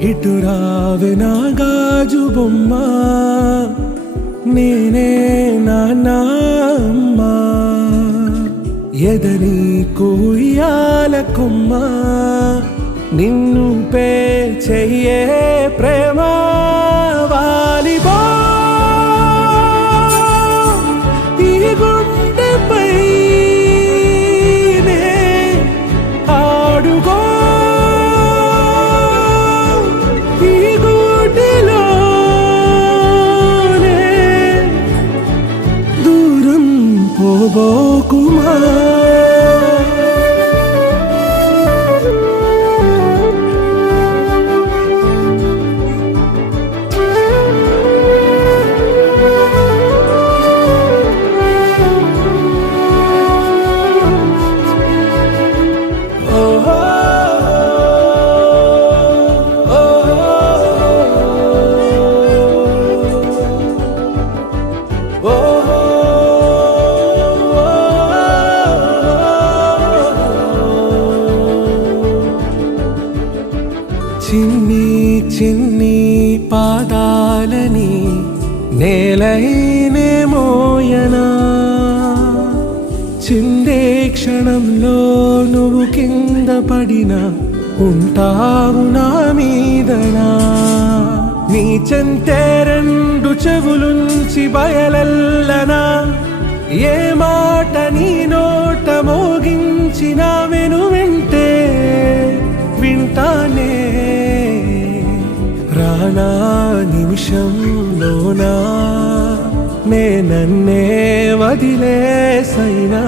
ఇటు రావే నా గాజు బొమ్మ నేనే నాన్నమ్మ ఎదని కూయాల కుమ్మ నిన్ను పే చెయ్యే ప్రేమ. vô cùng hơn చిన్ని చిన్ని పాదాలని నేలైనే మోయనా? చిందే క్షణంలో నువ్వు కింద పడిన ఉంటావు నా మీదనా? నీ చెంతే రెండు చెవులుంచి బయలల్లనా? ఏ మాట రానా నిమిషంలోనా? నే నన్నే వదిలేసైనా?